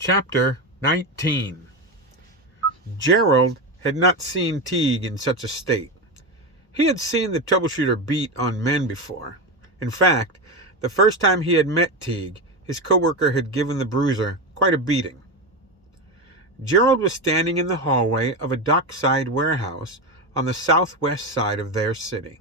Chapter 19. Gerald had not seen Teague in such a state. He had seen the troubleshooter beat on men before. In fact, the first time he had met Teague, his coworker had given the bruiser quite a beating. Gerald was standing in the hallway of a dockside warehouse on the southwest side of their city.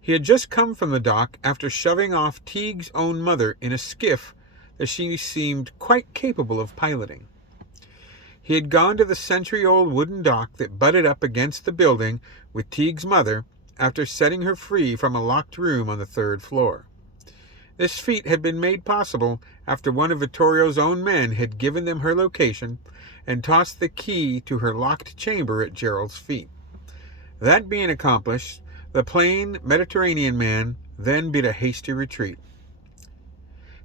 He had just come from the dock after shoving off Teague's own mother in a skiff that she seemed quite capable of piloting. He had gone to the century-old wooden dock that butted up against the building with Teague's mother after setting her free from a locked room on the third floor. This feat had been made possible after one of Vittorio's own men had given them her location and tossed the key to her locked chamber at Gerald's feet. That being accomplished, the plain Mediterranean man then beat a hasty retreat.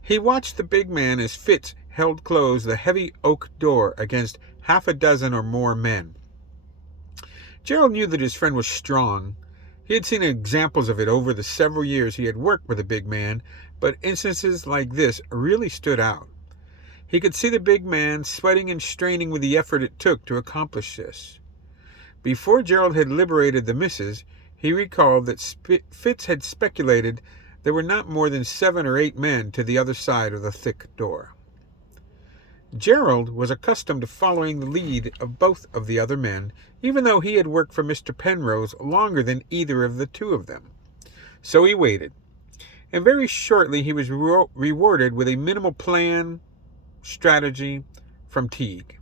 He watched the big man as Fitz held closed the heavy oak door against half a dozen or more men. Gerald knew that his friend was strong. He had seen examples of it over the several years he had worked with the big man, but instances like this really stood out. He could see the big man sweating and straining with the effort it took to accomplish this. Before Gerald had liberated the missus, he recalled that Fitz had speculated there were not more than 7 or 8 men to the other side of the thick door. Gerald was accustomed to following the lead of both of the other men, even though he had worked for Mr. Penrose longer than either of the two of them. So he waited, and very shortly he was rewarded with a minimal strategy from Teague.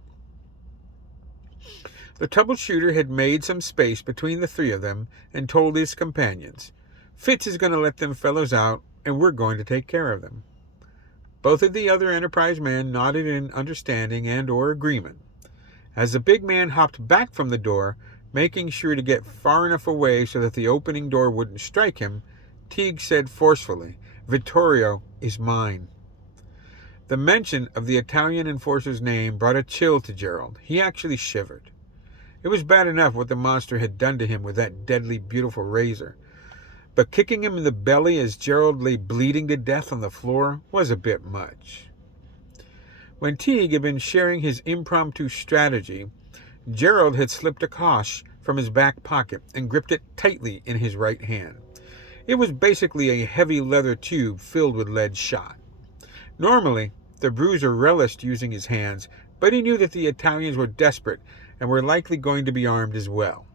The troubleshooter had made some space between the three of them and told his companions, "Fitz is going to let them fellows out, and we're going to take care of them." Both of the other Enterprise men nodded in understanding and or agreement. As the big man hopped back from the door, making sure to get far enough away so that the opening door wouldn't strike him, Teague said forcefully, "Vittorio is mine." The mention of the Italian enforcer's name brought a chill to Gerald. He actually shivered. It was bad enough what the monster had done to him with that deadly, beautiful razor, but kicking him in the belly as Gerald lay bleeding to death on the floor was a bit much. When Teague had been sharing his impromptu strategy, Gerald had slipped a Kosh from his back pocket and gripped it tightly in his right hand. It was basically a heavy leather tube filled with lead shot. Normally, the bruiser relished using his hands, but he knew that the Italians were desperate and were likely going to be armed as well.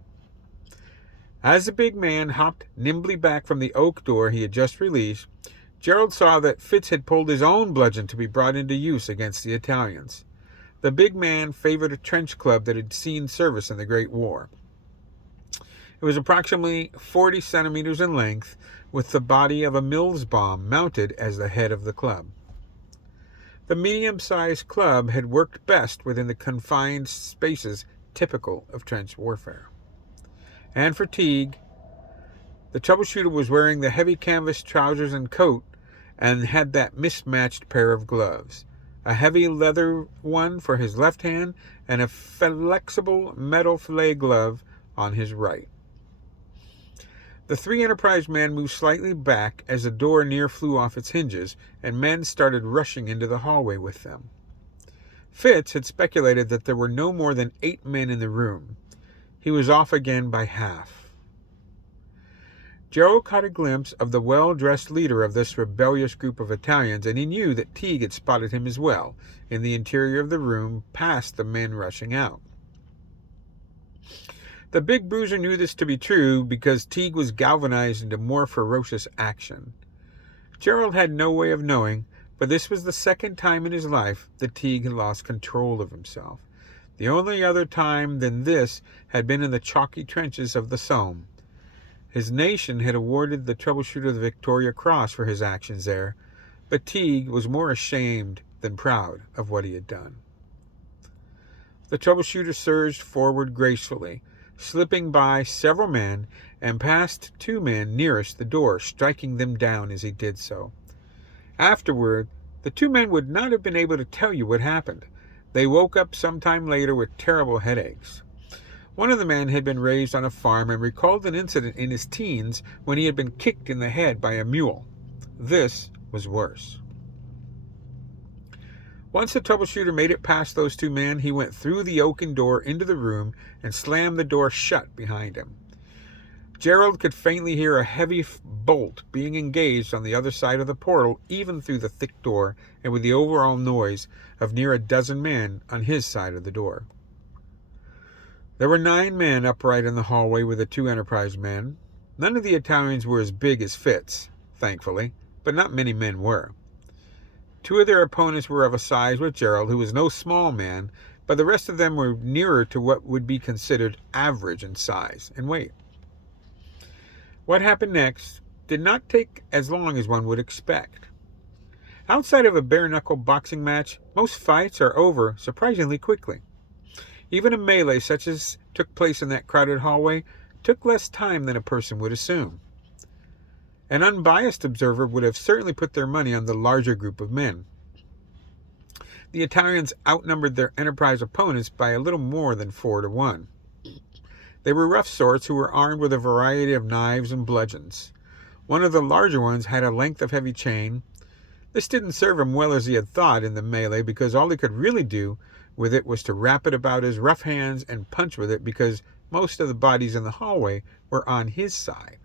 As the big man hopped nimbly back from the oak door he had just released, Gerald saw that Fitz had pulled his own bludgeon to be brought into use against the Italians. The big man favored a trench club that had seen service in the Great War. It was approximately 40 centimeters in length, with the body of a Mills bomb mounted as the head of the club. The medium-sized club had worked best within the confined spaces typical of trench warfare. And for Teague, the troubleshooter was wearing the heavy canvas trousers and coat and had that mismatched pair of gloves, a heavy leather one for his left hand and a flexible metal fillet glove on his right. The 3 Enterprise men moved slightly back as the door near flew off its hinges, and men started rushing into the hallway with them. Fitz had speculated that there were no more than 8 men in the room. He was off again by half. Gerald caught a glimpse of the well-dressed leader of this rebellious group of Italians, and he knew that Teague had spotted him as well, in the interior of the room, past the men rushing out. The big bruiser knew this to be true because Teague was galvanized into more ferocious action. Gerald had no way of knowing, but this was the second time in his life that Teague had lost control of himself. The only other time than this had been in the chalky trenches of the Somme. His nation had awarded the troubleshooter the Victoria Cross for his actions there, but Teague was more ashamed than proud of what he had done. The troubleshooter surged forward gracefully, slipping by several men and past 2 men nearest the door, striking them down as he did so. Afterward, the 2 men would not have been able to tell you what happened. They woke up some time later with terrible headaches. One of the men had been raised on a farm and recalled an incident in his teens when he had been kicked in the head by a mule. This was worse. Once the troubleshooter made it past those two men, he went through the oaken door into the room and slammed the door shut behind him. Gerald could faintly hear a heavy bolt being engaged on the other side of the portal, even through the thick door, and with the overall noise of near a dozen men on his side of the door. There were 9 men upright in the hallway with the 2 Enterprise men. None of the Italians were as big as Fitz, thankfully, but not many men were. 2 of their opponents were of a size with Gerald, who was no small man, but the rest of them were nearer to what would be considered average in size and weight. What happened next did not take as long as one would expect. Outside of a bare-knuckle boxing match, most fights are over surprisingly quickly. Even a melee such as took place in that crowded hallway took less time than a person would assume. An unbiased observer would have certainly put their money on the larger group of men. The Italians outnumbered their Enterprise opponents by a little more than 4-1. They were rough sorts who were armed with a variety of knives and bludgeons. One of the larger ones had a length of heavy chain. This didn't serve him well as he had thought in the melee, because all he could really do with it was to wrap it about his rough hands and punch with it, because most of the bodies in the hallway were on his side.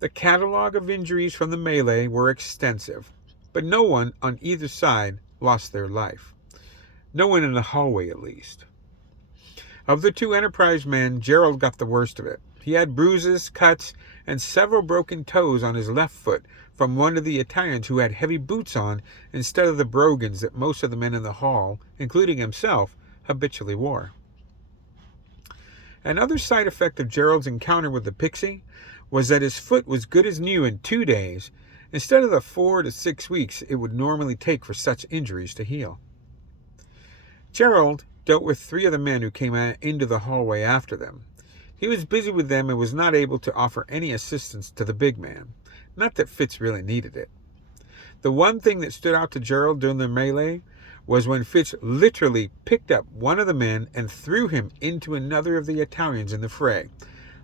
The catalog of injuries from the melee were extensive, but no one on either side lost their life. No one in the hallway, at least. Of the 2 Enterprise men, Gerald got the worst of it. He had bruises, cuts, and several broken toes on his left foot from one of the Italians who had heavy boots on instead of the brogans that most of the men in the hall, including himself, habitually wore. Another side effect of Gerald's encounter with the Pixie was that his foot was good as new in 2 days, instead of the 4 to 6 weeks it would normally take for such injuries to heal. Gerald dealt with 3 of the men who came into the hallway after them. He was busy with them and was not able to offer any assistance to the big man. Not that Fitz really needed it. The one thing that stood out to Gerald during the melee was when Fitz literally picked up one of the men and threw him into another of the Italians in the fray,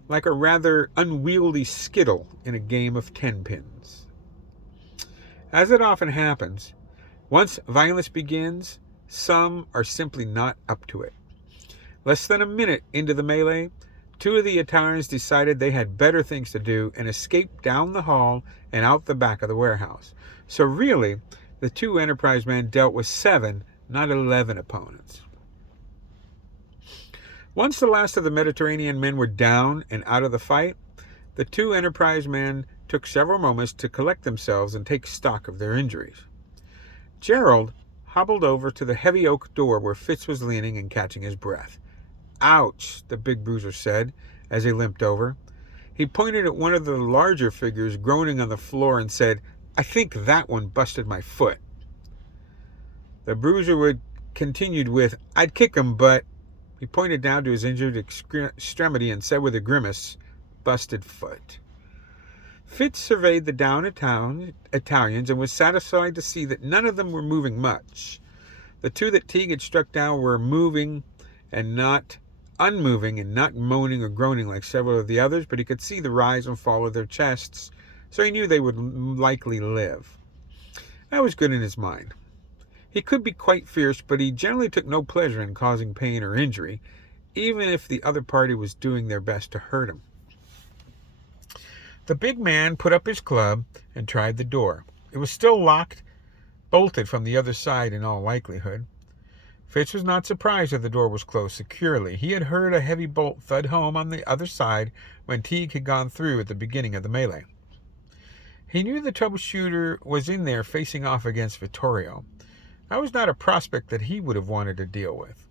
like a rather unwieldy skittle in a game of 10 pins. As it often happens, once violence begins, some are simply not up to it. Less than a minute into the melee, 2 of the Italians decided they had better things to do and escaped down the hall and out the back of the warehouse. So really, the 2 Enterprise men dealt with 7, not 11 opponents. Once the last of the Mediterranean men were down and out of the fight, the 2 Enterprise men took several moments to collect themselves and take stock of their injuries. Gerald hobbled over to the heavy oak door where Fitz was leaning and catching his breath. "Ouch," the big bruiser said as he limped over. He pointed at one of the larger figures groaning on the floor and said, "I think that one busted my foot." The bruiser continued with, "I'd kick him, but..." He pointed down to his injured extremity and said with a grimace, "Busted foot." Fitz surveyed the down Italians and was satisfied to see that none of them were moving much. The 2 that Teague had struck down were unmoving and not moaning or groaning like several of the others, but he could see the rise and fall of their chests, so he knew they would likely live. That was good in his mind. He could be quite fierce, but he generally took no pleasure in causing pain or injury, even if the other party was doing their best to hurt him. The big man put up his club and tried the door. It was still locked, bolted from the other side in all likelihood. Fitz was not surprised that the door was closed securely. He had heard a heavy bolt thud home on the other side when Teague had gone through at the beginning of the melee. He knew the troubleshooter was in there facing off against Vittorio. That was not a prospect that he would have wanted to deal with.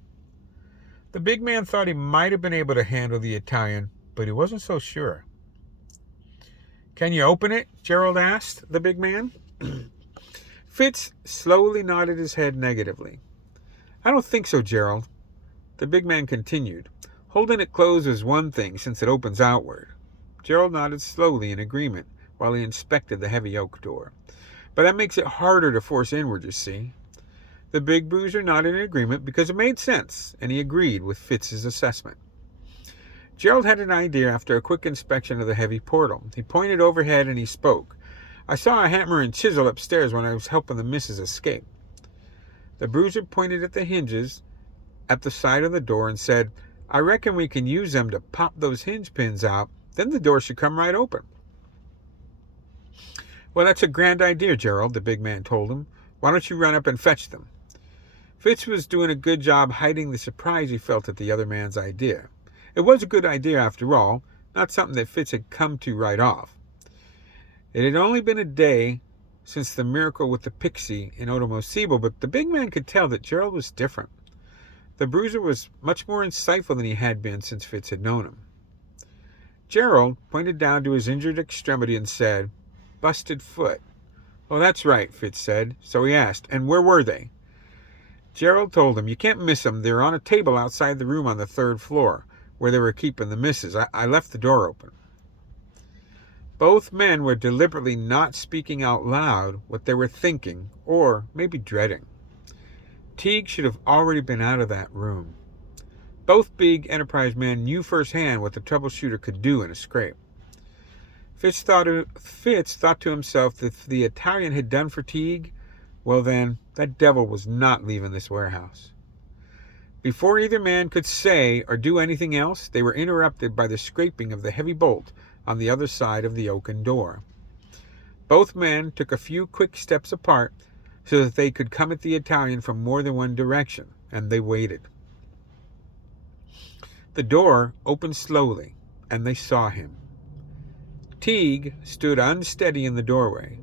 The big man thought he might have been able to handle the Italian, but he wasn't so sure. "Can you open it?" Gerald asked the big man. Fitz slowly nodded his head negatively. "I don't think so, Gerald." The big man continued. "Holding it closed is one thing, since it opens outward." Gerald nodded slowly in agreement while he inspected the heavy oak door. "But that makes it harder to force inward, you see." The big bruiser nodded in agreement because it made sense, and he agreed with Fitz's assessment. Gerald had an idea after a quick inspection of the heavy portal. He pointed overhead and he spoke. "I saw a hammer and chisel upstairs when I was helping the missus escape." The bruiser pointed at the hinges at the side of the door and said, "I reckon we can use them to pop those hinge pins out. Then the door should come right open." "Well, that's a grand idea, Gerald," the big man told him. "Why don't you run up and fetch them?" Fitz was doing a good job hiding the surprise he felt at the other man's idea. It was a good idea after all, not something that Fitz had come to right off. It had only been a day since the miracle with the pixie in Otomosibo, but the big man could tell that Gerald was different. The bruiser was much more insightful than he had been since Fitz had known him. Gerald pointed down to his injured extremity and said, "Busted foot." "Oh, that's right," Fitz said. So he asked, "And where were they?" Gerald told him, "You can't miss them. They're on a table outside the room on the 3rd floor, where they were keeping the missus. I left the door open." Both men were deliberately not speaking out loud what they were thinking, or maybe dreading. Teague should have already been out of that room. Both big Enterprise men knew firsthand what the troubleshooter could do in a scrape. Fitz thought to himself that if the Italian had done for Teague, well then, that devil was not leaving this warehouse. Before either man could say or do anything else, they were interrupted by the scraping of the heavy bolt on the other side of the oaken door. Both men took a few quick steps apart so that they could come at the Italian from more than one direction, and they waited. The door opened slowly, and they saw him. Teague stood unsteady in the doorway.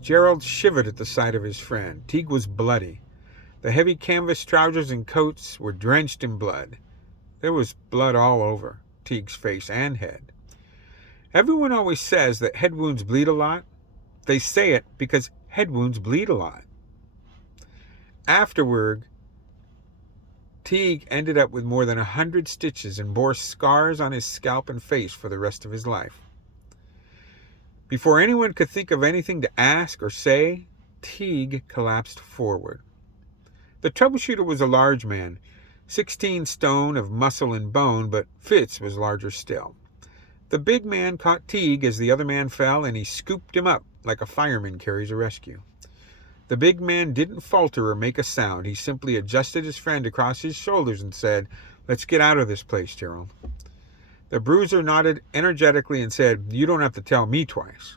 Gerald shivered at the sight of his friend. Teague was bloody. The heavy canvas trousers and coats were drenched in blood. There was blood all over Teague's face and head. Everyone always says that head wounds bleed a lot. They say it because head wounds bleed a lot. Afterward, Teague ended up with more than 100 stitches and bore scars on his scalp and face for the rest of his life. Before anyone could think of anything to ask or say, Teague collapsed forward. The troubleshooter was a large man, 16 stone of muscle and bone, but Fitz was larger still. The big man caught Teague as the other man fell, and he scooped him up like a fireman carries a rescue. The big man didn't falter or make a sound. He simply adjusted his friend across his shoulders and said, "Let's get out of this place, Gerald." The bruiser nodded energetically and said, "You don't have to tell me twice."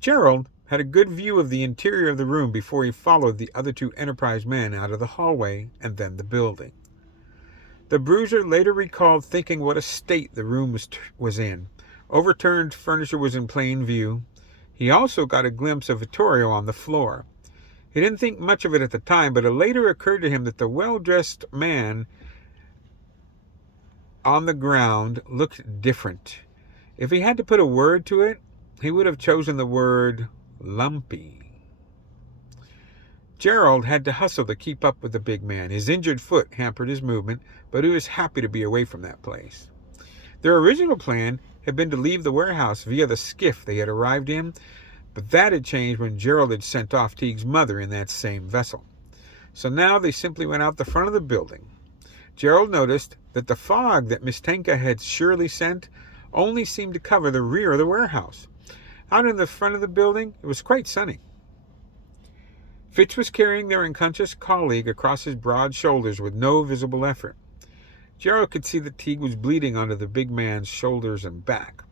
Gerald had a good view of the interior of the room before he followed the other 2 Enterprise men out of the hallway and then the building. The bruiser later recalled thinking what a state the room was in. Overturned furniture was in plain view. He also got a glimpse of Vittorio on the floor. He didn't think much of it at the time, but it later occurred to him that the well-dressed man on the ground looked different. If he had to put a word to it, he would have chosen the word lumpy. Gerald had to hustle to keep up with the big man. His injured foot hampered his movement, but he was happy to be away from that place. Their original plan had been to leave the warehouse via the skiff they had arrived in, but that had changed when Gerald had sent off Teague's mother in that same vessel. So now they simply went out the front of the building. Gerald noticed that the fog that Miss Tenka had surely sent only seemed to cover the rear of the warehouse. Out in the front of the building, it was quite sunny. Fitz was carrying their unconscious colleague across his broad shoulders with no visible effort. Gerald could see that Teague was bleeding under the big man's shoulders and back.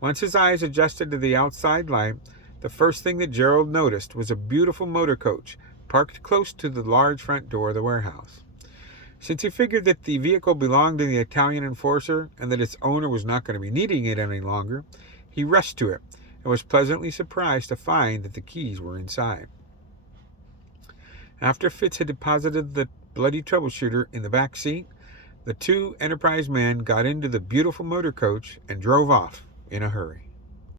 Once his eyes adjusted to the outside light, the first thing that Gerald noticed was a beautiful motor coach parked close to the large front door of the warehouse. Since he figured that the vehicle belonged to the Italian enforcer and that its owner was not going to be needing it any longer, he rushed to it and was pleasantly surprised to find that the keys were inside. After Fitz had deposited the bloody troubleshooter in the back seat, the 2 Enterprise men got into the beautiful motor coach and drove off in a hurry.